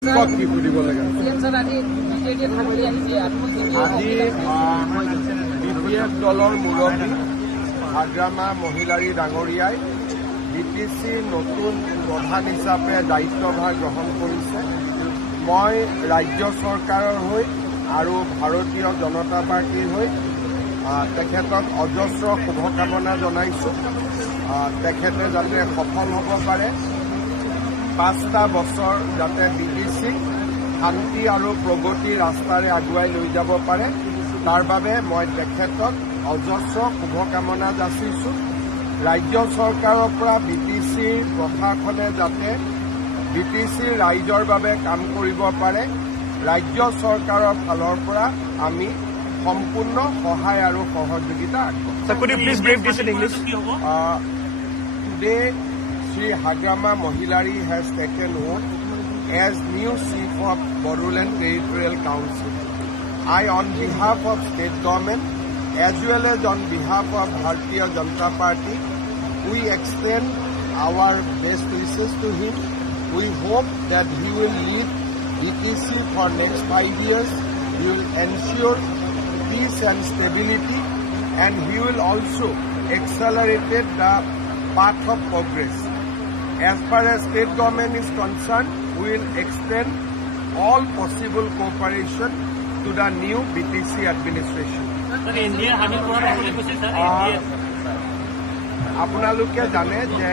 আজি বিপিএফ দলৰ মুৰব্বী হাগ্ৰামা মহিলাৰী ডাঙৰীয়াই বিটিচি নতুন প্ৰধান হিচাপে দায়িত্বভাৰ গ্ৰহণ কৰিছে। মই ৰাজ্য চৰকাৰৰ হৈ আৰু ভাৰতীয় জনতা পাৰ্টিৰ হৈ তেখেতক অজস্ৰ শুভকামনা জনাইছোঁ। তেখেতে যাতে সফল হ'ব পাৰে, 5টা বছৰ যাতে বিটিচিক শান্তি আৰু প্ৰগতিৰ ৰাস্তাৰে আগুৱাই লৈ যাব পাৰে, তাৰ বাবে মই তেখেতক অজস্ৰ শুভকামনা যাচিছোঁ। ৰাজ্য চৰকাৰৰ পৰা বিটিচিৰ প্ৰশাসনে যাতে বিটিচিৰ ৰাইজৰ বাবে কাম কৰিব পাৰে, ৰাজ্য চৰকাৰৰ ফালৰ পৰা আমি সম্পূৰ্ণ সহায় আৰু সহযোগিতা আগবঢ়াম। Today, Sri Hagrama Mohilary has taken oath as new Chief of Bodoland Territorial Council. I, on behalf of State Government as well as on behalf of Bharatiya Janata Party, we extend our best wishes to him. We hope that he will lead BTC for next 5 years. He will ensure peace and stability, and he will also accelerate the path of progress. As far as state government is concerned, we will extend all possible cooperation to the new BTC administration. আপোনালোকে জানে যে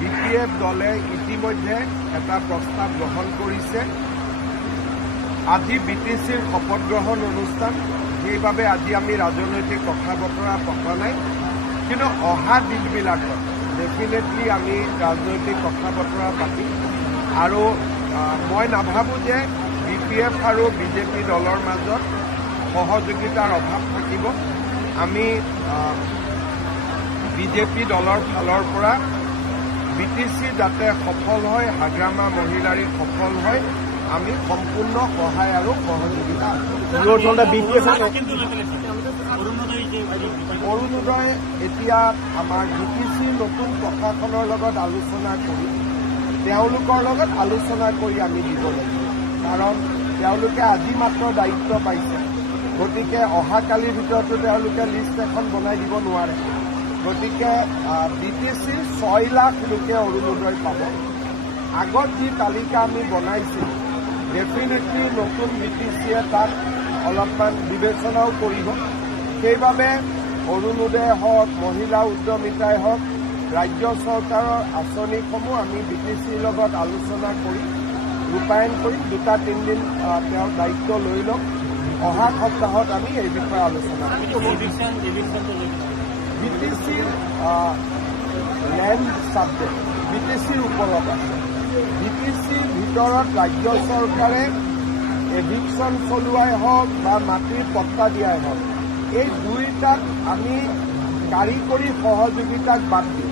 BPF দলে ইতিমধ্যে এটা প্ৰস্তাৱ গ্ৰহণ কৰিছে। আজি বিটিচিৰ শপত গ্ৰহণ অনুষ্ঠান, সেইবাবে আজি আমি ৰাজনৈতিক কথা বতৰা পতা নাই, কিন্তু অহা দিনবিলাকত ডেফিনেটলি আমি ৰাজনৈতিক কথা বতৰা পাতিম। আৰু মই নাভাবোঁ যে বিপিএফ আৰু বিজেপি দলৰ মাজত সহযোগিতাৰ অভাৱ থাকিব। আমি বিজেপি দলৰ ফালৰ পৰা বিটিচি যাতে সফল হয়, হাগ্ৰামা মহিলাৰী সফল হয়, আমি সম্পূৰ্ণ সহায় আৰু সহযোগিতা অৰুণোদয় এতিয়া আমাৰ বিটিচিৰ নতুন প্ৰশাসনৰ লগত আলোচনা কৰি তেওঁলোকৰ লগত আলোচনা কৰি আমি দিব লাগিব, কাৰণ তেওঁলোকে আজি মাত্ৰ দায়িত্ব পাইছে। গতিকে অহাকালিৰ ভিতৰতো তেওঁলোকে লিষ্ট এখন বনাই দিব নোৱাৰে। গতিকে বিটিচিৰ 6 লাখ লোকে অৰুণোদয় পাব। আগত যি তালিকা আমি বনাইছিলোঁ, ডেফিনেটলি নতুন বিটিচিয়ে তাত অলপমান বিবেচনাও কৰিব। সেইবাবে অৰুণোদয় হওক, মহিলা উদ্যমিতাই হওক, ৰাজ্য চৰকাৰৰ আঁচনিসমূহ আমি বিটিচিৰ লগত আলোচনা কৰি ৰূপায়ণ কৰিম। 2-3 দিন তেওঁ দায়িত্ব লৈ লওক। অহা সপ্তাহত আমি এই বিষয়ে আলোচনা কৰিম। বিটিচিৰ লেণ্ড ছাবজেক্ট বিটিচিৰ ওপৰত আছে। বিটিচিৰ ভিতৰত ৰাজ্য চৰকাৰে এভিকশ্যন চলোৱাই হওক বা মাটিৰ পট্টা দিয়াই হওক, এই দুয়োটাত আমি কাৰিকৰী সহযোগিতাক বাদ দি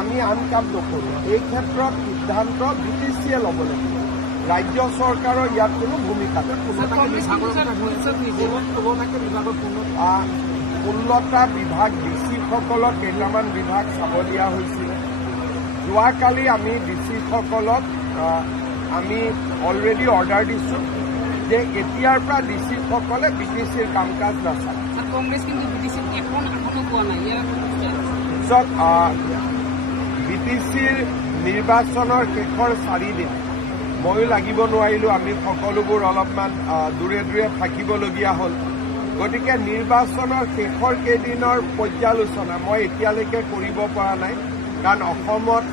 আমি আন কাম নকৰোঁ। এই ক্ষেত্ৰত সিদ্ধান্ত বিটিচিয়ে ল'ব লাগিব, ৰাজ্য চৰকাৰৰ ইয়াত কোনো ভূমিকা নাই। 16টা বিভাগ ডিচিসকলক কেইটামান বিভাগ চাব দিয়া হৈছিল। যোৱাকালি আমি ডিচিসকলক আমি অলৰেডি অৰ্ডাৰ দিছোঁ যে এতিয়াৰ পৰা ডিচিসকলে বিটিচিৰ কাম কাজ নাচায়। বিটিচিৰ নিৰ্বাচনৰ শেষৰ 4 দিন ময়ো লাগিব নোৱাৰিলোঁ। আমি সকলোবোৰ অলপমান দূৰে দূৰে থাকিবলগীয়া হ'ল। গতিকে নিৰ্বাচনৰ শেষৰ কেইদিনৰ পৰ্যালোচনা মই এতিয়ালৈকে কৰিব পৰা নাই, কাৰণ অসমত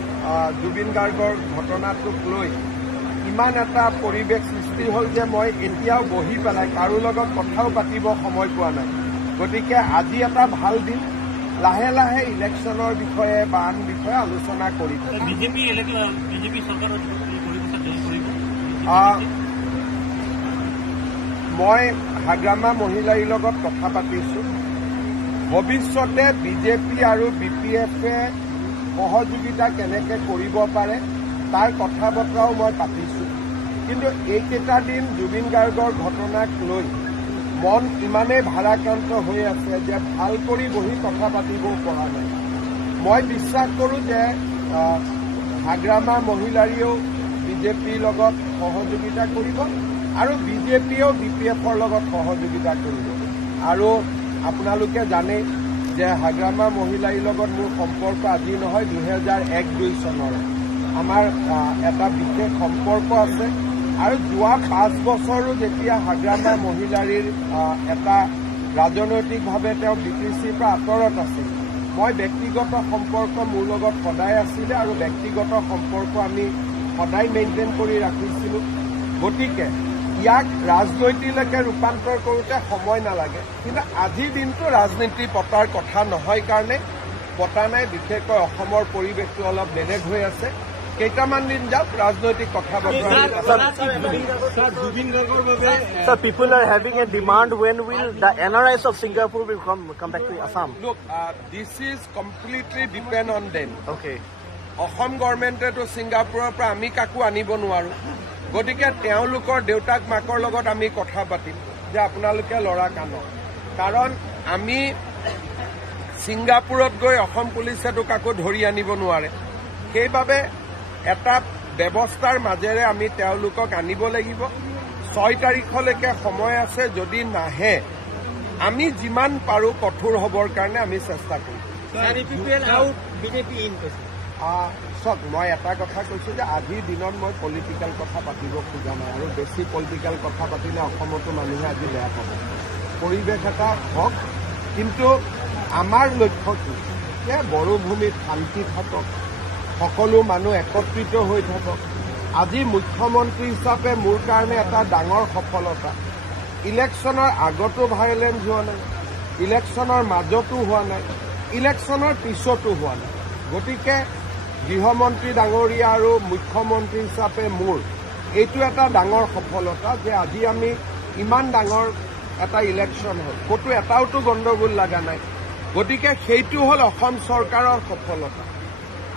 জুবিন গাৰ্গৰ ঘটনাটোক লৈ ইমান এটা পৰিৱেশ সৃষ্টি হ'ল যে মই এতিয়াও বহি পেলাই কাৰো লগত কথাও পাতিব সময় পোৱা নাই। গতিকে আজি এটা ভাল দিন, লাহে লাহে ইলেকশ্যনৰ বিষয়ে বা আন বিষয়ে আলোচনা কৰি মই হাগ্ৰামা মহিলাৰীৰ লগত কথা পাতিছোঁ। ভৱিষ্যতে বিজেপি আৰু বিপিএফে সহযোগিতা কেনেকৈ কৰিব পাৰে তাৰ কথা বতৰাও মই পাতিছোঁ। কিন্তু এইকেইটা দিন জুবিন গাৰ্গৰ ঘটনাক লৈ মন ইমানেই ভাৰাক্ৰান্ত হৈ আছে যে ভাল কৰি বহি কথা পাতিবও পৰা নাই। মই বিশ্বাস কৰোঁ যে হাগ্ৰামা মহিলাৰীয়েও বিজেপিৰ লগত সহযোগিতা কৰিব আৰু বিজেপিয়েও BPFৰ লগত সহযোগিতা কৰিব আৰু আপোনালোকে জানে যে হাগ্ৰামা মহিলাৰ লগত মোৰ সম্পৰ্ক আজি নহয় 2001-2 চনৰ আমাৰ এটা বিশেষ সম্পৰ্ক আছে আৰু যোৱা 5 বছৰো যেতিয়া হাগ্ৰামা মহিলাৰ এটা ৰাজনৈতিকভাৱে তেওঁ BTCৰ পৰা আঁতৰত আছিল মই ব্যক্তিগত সম্পৰ্ক মোৰ লগত সদায় আছিলে আৰু ব্যক্তিগত সম্পৰ্ক আমি সদায় মেইনটেইন কৰি ৰাখিছিলোঁ গতিকে ইয়াক ৰাজনীতিলৈকে ৰূপান্তৰ কৰোঁতে সময় নালাগে কিন্তু আজিৰ দিনটো ৰাজনীতি পতাৰ কথা নহয় কাৰণে পতা নাই বিশেষকৈ অসমৰ পৰিৱেশটো অলপ বেলেগ হৈ আছে কেইটামান দিন যাওক ৰাজনৈতিক কথা বতৰা Sir, people are having a demand when will the NRIs of Singapore will come back to Assam? Look, this is completely depend on them. Okay. Assam গভৰ্ণমেণ্টেতো ছিংগাপুৰৰ পৰা আমি কাকো আনিব নোৱাৰোঁ গতিকে তেওঁলোকৰ দেউতাক মাকৰ লগত আমি কথা পাতিম যে আপোনালোকে ল'ৰা কানক কাৰণ আমি ছিংগাপুৰত গৈ অসম পুলিচেতো কাকো ধৰি আনিব নোৱাৰে সেইবাবে এটা ব্যৱস্থাৰ মাজেৰে আমি তেওঁলোকক আনিব লাগিব 6 তাৰিখলৈকে সময় আছে যদি নাহে আমি যিমান পাৰোঁ কঠোৰ হ'বৰ কাৰণে আমি চেষ্টা কৰিম চক মই এটা কথা কৈছোঁ যে আজিৰ দিনত মই পলিটিকেল কথা পাতিব খোজা নাই আৰু বেছি পলিটিকেল কথা পাতিলে অসমতো মানুহে আজি বেয়া পাব পৰিৱেশ এটা হওক কিন্তু আমাৰ লক্ষ্যটো যে বড়োভূমিত শান্তি থাকক সকলো মানুহ একত্ৰিত হৈ থাকক আজি মুখ্যমন্ত্ৰী হিচাপে মোৰ কাৰণে এটা ডাঙৰ সফলতা ইলেকশ্যনৰ আগতো ভাইলেন্স হোৱা নাই ইলেকশ্যনৰ মাজতো হোৱা নাই ইলেকশ্যনৰ পিছতো হোৱা নাই গতিকে গৃহমন্ত্ৰী ডাঙৰীয়া আৰু মুখ্যমন্ত্ৰী হিচাপে মোৰ এইটো এটা ডাঙৰ সফলতা যে আজি আমি ইমান ডাঙৰ এটা ইলেকশ্যন হ'ল ক'তো এটাওতো গণ্ডগোল লগা নাই গতিকে সেইটো হ'ল অসম চৰকাৰৰ সফলতা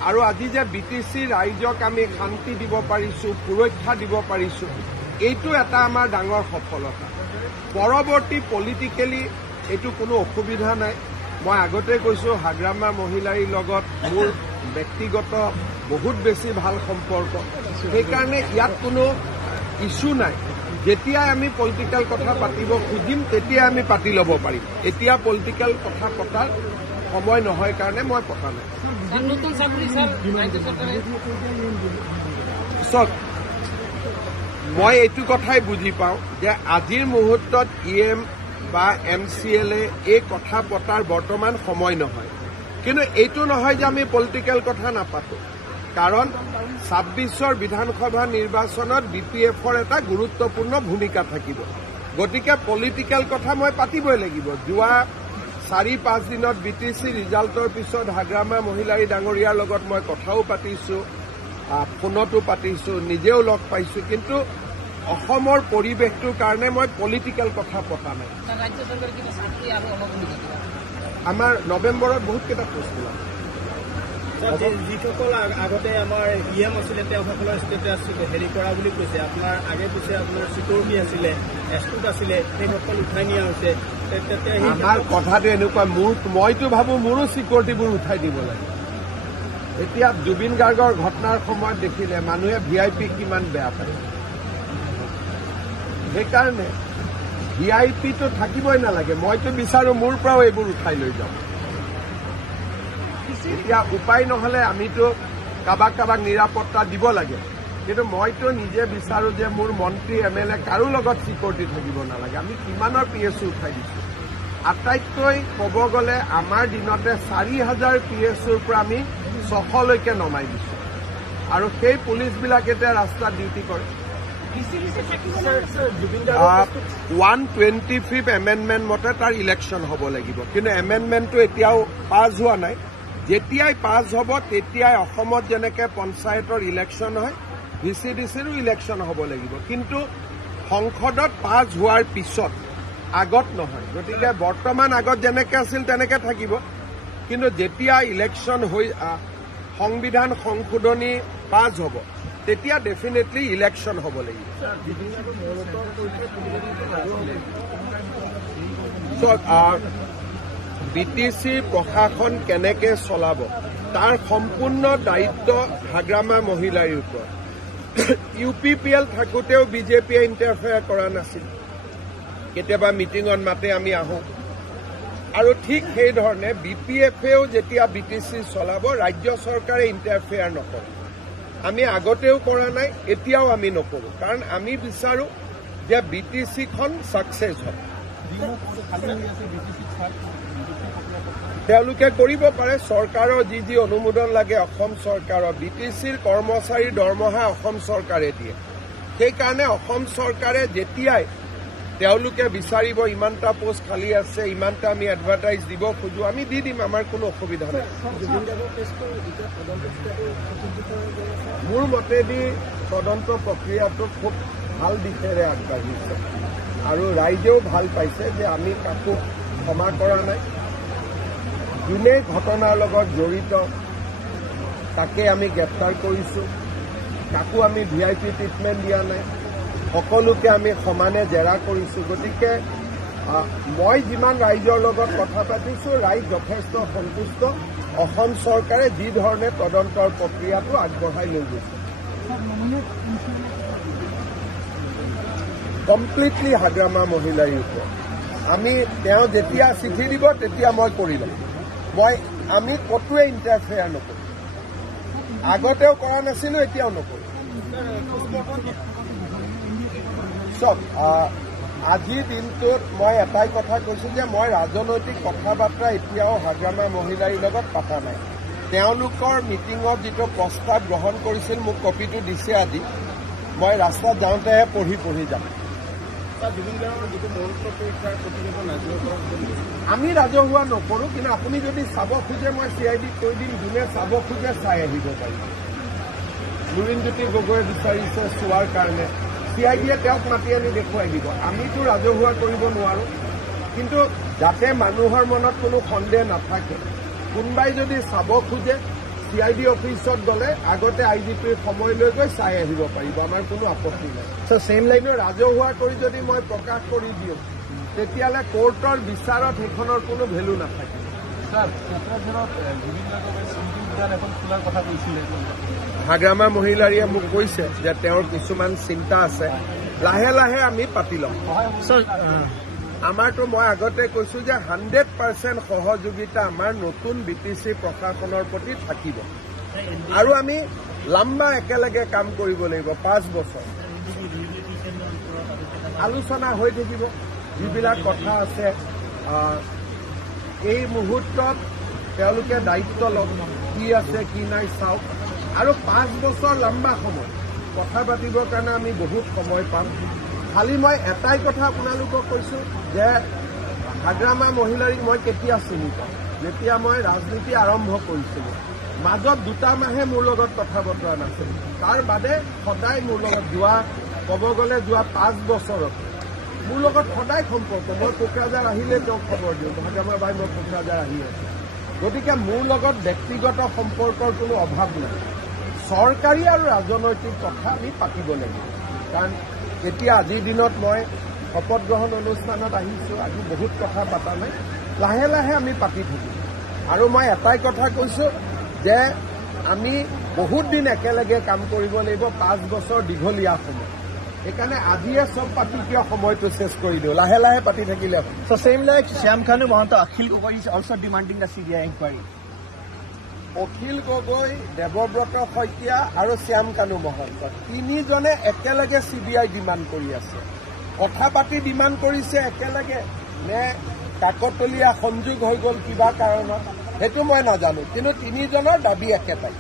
আৰু আজি যে BTC ৰাইজক আমি শান্তি দিব পাৰিছোঁ সুৰক্ষা দিব পাৰিছোঁ এইটো এটা আমাৰ ডাঙৰ সফলতা পৰৱৰ্তী পলিটিকেলি এইটো কোনো অসুবিধা নাই মই আগতে কৈছোঁ হাগ্ৰামা মহিলাৰ লগত মোৰ ব্যক্তিগত বহুত বেছি ভাল সম্পৰ্ক সেইকাৰণে ইয়াত কোনো ইছ্যু নাই যেতিয়াই আমি পলিটিকেল কথা পাতিব খুজিম তেতিয়াই আমি পাতি ল'ব পাৰিম এতিয়া পলিটিকেল কথা পতাৰ সময় নহয় কাৰণে মই পতা নাই চক মই এইটো কথাই বুজি পাওঁ যে আজিৰ মুহূৰ্তত EM বা MCLA এই কথা পতাৰ বৰ্তমান সময় নহয় কিন্তু এইটো নহয় যে আমি পলিটিকেল কথা নাপাতো কাৰণ 26ৰ বিধানসভা নিৰ্বাচনত BPFৰ এটা গুৰুত্বপূৰ্ণ ভূমিকা থাকিব গতিকে পলিটিকেল কথা মই পাতিবই লাগিব যোৱা 4-5 দিনত BTC ৰিজাল্টৰ পিছত হাগ্ৰামা মহিলাৰ ডাঙৰীয়াৰ লগত মই কথাও পাতিছোঁ ফোনতো পাতিছোঁ নিজেও লগ পাইছোঁ কিন্তু অসমৰ পৰিৱেশটোৰ কাৰণে মই পলিটিকেল কথা পতা নাই আমাৰ নৱেম্বৰত বহুত কেইটা পোষ্ট ওলাব যিসকল আগতে আমাৰ EM আছিলে তেওঁসকলৰ ষ্টেটাছ হেৰি কৰা বুলি কৈছে আপোনাৰ আগে পিছে আপোনাৰ চিকিউৰিটি আছিলে এছকুট আছিলে সেইসকল উঠাই নিয়া হৈছে আমাৰ কথাটো এনেকুৱা মইতো ভাবোঁ মোৰো চিকিউৰিটিবোৰ উঠাই দিব লাগে এতিয়া জুবিন গাৰ্গৰ ঘটনাৰ সময়ত দেখিলে মানুহে VIP কিমান বেয়া পায় সেইকাৰণে VIPটো থাকিবই নালাগে মইতো বিচাৰোঁ মোৰ পৰাও এইবোৰ উঠাই লৈ যাওঁ এতিয়া উপায় নহ'লে আমিতো কাৰোবাক নিৰাপত্তা দিব লাগে কিন্তু মইতো নিজে বিচাৰোঁ যে মোৰ মন্ত্ৰী MLA কাৰো লগত চিকিউৰিটি থাকিব নালাগে আমি কিমানৰ PSU উঠাই দিছোঁ আটাইতকৈ ক'ব গ'লে আমাৰ দিনতে 4,000 PSUৰ পৰা আমি 600লৈকে নমাই দিছোঁ আৰু সেই পুলিচবিলাকে এতিয়া ৰাস্তাত ডিউটি কৰে 125th এমেণ্ডমেণ্ট মতে তাৰ ইলেকশ্যন হ'ব লাগিব কিন্তু এমেণ্ডমেণ্টটো এতিয়াও পাছ হোৱা নাই যেতিয়াই পাছ হ'ব তেতিয়াই অসমত যেনেকৈ পঞ্চায়তৰ ইলেকশ্যন হয় VCDCৰো ইলেকশ্যন হ'ব লাগিব কিন্তু সংসদত পাছ হোৱাৰ পিছত আগত নহয় গতিকে বৰ্তমান আগত যেনেকৈ আছিল তেনেকৈ থাকিব কিন্তু যেতিয়া ইলেকশ্যন হৈ সংবিধান সংশোধনী পাছ হ'ব তেতিয়া ডেফিনেটলি ইলেকশ্যন হ'ব লাগিব BTC প্ৰশাসন কেনেকৈ চলাব তাৰ সম্পূৰ্ণ দায়িত্ব হাগ্ৰামা মহিলাৰ ওপৰত UPPL থাকোঁতেও বিজেপিয়ে ইণ্টাৰফেয়াৰ কৰা নাছিল। কেতিয়াবা মিটিঙত মাতে আমি আহোঁ আৰু ঠিক সেইধৰণে BPFেও যেতিয়া BTC চলাব ৰাজ্য চৰকাৰে ইণ্টাৰফেয়াৰ নকৰে। আমি আগতেও কৰা নাই, এতিয়াও আমি নকৰোঁ, কাৰণ আমি বিচাৰোঁ যে BTCখন ছাকচেছ হয়। তেওঁলোকে কৰিব পাৰে, চৰকাৰৰ যি অনুমোদন লাগে অসম চৰকাৰৰ BTCৰ কৰ্মচাৰীৰ দৰমহা অসম চৰকাৰে দিয়ে। সেইকাৰণে অসম চৰকাৰে যেতিয়াই তেওঁলোকে বিচাৰিব ইমানটা পোষ্ট খালী আছে, ইমানটা আমি এডভাৰটাইজ দিব খোজো, আমি দি দিম, আমাৰ কোনো অসুবিধা নাই। মোৰ মতেদি তদন্ত প্ৰক্ৰিয়াটো খুব ভাল দিশেৰে আগবাঢ়িছে আৰু ৰাইজেও ভাল পাইছে যে আমি কাকো ক্ষমা কৰা নাই। যোনে ঘটনাৰ লগত জড়িত তাকে আমি গ্ৰেপ্তাৰ কৰিছোঁ, কাকো আমি VIP ট্ৰিটমেণ্ট দিয়া নাই, সকলোকে আমি সমানে জেৰা কৰিছোঁ। গতিকে মই যিমান ৰাইজৰ লগত কথা পাতিছোঁ, ৰাইজ যথেষ্ট সন্তুষ্ট। অসম চৰকাৰে যি ধৰণে তদন্তৰ প্ৰক্ৰিয়াটো আগবঢ়াই লৈ গৈছে, কমপ্লিটলি হাগ্ৰামা মহিলাৰ ওপৰত আমি তেওঁ যেতিয়া চিঠি দিব তেতিয়া মই কৰি ল'ম। আমি কতোৱে ইণ্টাৰফেয়াৰ নকৰোঁ, আগতেও কৰা নাছিলোঁ, এতিয়াও নকৰোঁ। চব আজিৰ দিনটোত মই এটাই কথা কৈছোঁ যে মই ৰাজনৈতিক কথা বাৰ্তা এতিয়াও হাগ্ৰামা মহিলাৰ লগত পতা নাই। তেওঁলোকৰ মিটিঙত যিটো প্ৰস্তাৱ গ্ৰহণ কৰিছিল মোক কপিটো দিছে আজি, মই ৰাস্তাত যাওঁতেহে পঢ়ি যাম। আমি ৰাজহুৱা নকৰোঁ, কিন্তু আপুনি যদি চাব খোজে মই CID কৈ দিম, যোনে চাব খোজে চাই আহিব পাৰিব। লুৰিণজ্যোতি গগৈয়ে বিচাৰিছে চোৱাৰ কাৰণে, CIDয়ে তেওঁক মাতি আনি দেখুৱাই দিব। আমিতো ৰাজহুৱা কৰিব নোৱাৰোঁ, কিন্তু যাতে মানুহৰ মনত কোনো সন্দেহ নাথাকে, কোনোবাই যদি চাব খোজে CID অফিচত গ'লে আগতে IGPৰ সময় লৈ গৈ চাই আহিব পাৰিব, আমাৰ কোনো আপত্তি নাই। চেম লাইনত ৰাজহুৱা কৰি যদি মই প্ৰকাশ কৰি দিওঁ তেতিয়াহ'লে কোৰ্টৰ বিচাৰত সেইখনৰ কোনো ভেলু নাথাকে। হাগ্ৰামা মহিলাৰীয়ে মোক কৈছে যে তেওঁৰ কিছুমান চিন্তা আছে, লাহে লাহে আমি পাতি ল'ম। আমাৰতো মই আগতে কৈছোঁ যে 100% সহযোগিতা আমাৰ নতুন BTC প্ৰশাসনৰ প্ৰতি থাকিব আৰু আমি লম্বা একেলগে কাম কৰিব লাগিব। 5 বছৰ আলোচনা হৈ থাকিব, যিবিলাক কথা আছে এই মুহূৰ্তত তেওঁলোকে দায়িত্ব লওক, কি আছে কি নাই চাওক, আৰু 5 বছৰ লম্বা সময় কথা পাতিবৰ কাৰণে আমি বহুত সময় পাম। খালি মই এটাই কথা আপোনালোকক কৈছোঁ যে হাগ্ৰামা মহিলাৰীক মই কেতিয়া চিনি পাওঁ, যেতিয়া মই ৰাজনীতি আৰম্ভ কৰিছিলোঁ। মাজত 2 মাহে মোৰ লগত কথা বতৰা নাছিল, তাৰ বাদে সদায় মোৰ লগত ক'ব গ'লে যোৱা 5 বছৰত মোৰ লগত সদায় সম্পৰ্ক। মই কোকৰাঝাৰ আহিলে তেওঁক খবৰ দিওঁ, হাগ্ৰামা বাই মই কোকৰাঝাৰ আহি আছোঁ। গতিকে মোৰ লগত ব্যক্তিগত সম্পৰ্কৰ কোনো অভাৱ নাই। চৰকাৰী আৰু ৰাজনৈতিক কথা আমি পাতিব লাগিব, কাৰণ এতিয়া আজিৰ দিনত মই শপত গ্ৰহণ অনুষ্ঠানত আহিছোঁ, আজি বহুত কথা পতা নাই, লাহে লাহে আমি পাতি থাকিম। আৰু মই এটাই কথা কৈছোঁ যে আমি বহুত দিন একেলগে কাম কৰিব লাগিব, 5 বছৰ দীঘলীয়া সময়। সেইকাৰণে আজিয়ে চব পাতি কিয় সময়টো চেছ কৰি দিওঁ, লাহে লাহে পাতি থাকিলে। So same like Shyam Khan want to Akhil Gogoi is also demanding the CBI inquiry. Akhil Gogoi, Debabrata Saikia আৰু শ্যাম কানু মহন্ত 3জনে একেলগে CBI ডিমাণ্ড কৰি আছে। কথা পাতি ডিমাণ্ড কৰিছে একেলগে নে কাকতলীয়া সংযোগ হৈ গ'ল কিবা কাৰণত, সেইটো মই নাজানো, কিন্তু 3জনৰ দাবী একেটাই।